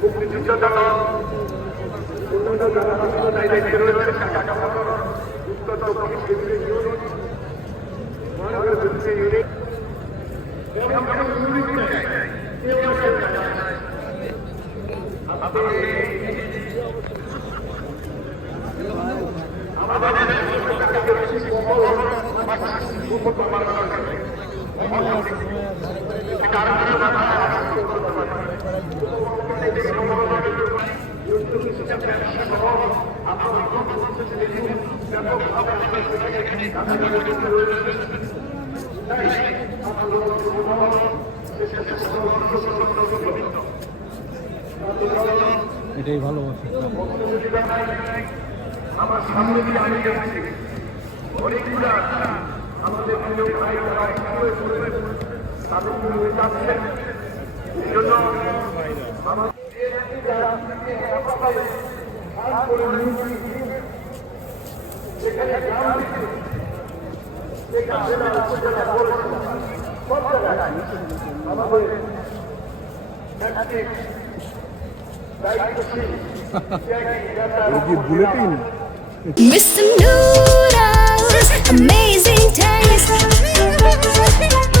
মুক্তিযুদ্ধ যারা অন্যান্য যারা দায়িত্বে রয়েছে উত্তর দক্ষিণ ইউনিট মহানগর দক্ষিণ ইউনিট এটাই ভালোবাসা। আমার সামনে দিয়ে আমি যাচ্ছি অনেকগুলা আমাদের প্রিয় ভাই তাদের যাচ্ছেন এই জন্য bulletin Mr. Noodles, amazing taste.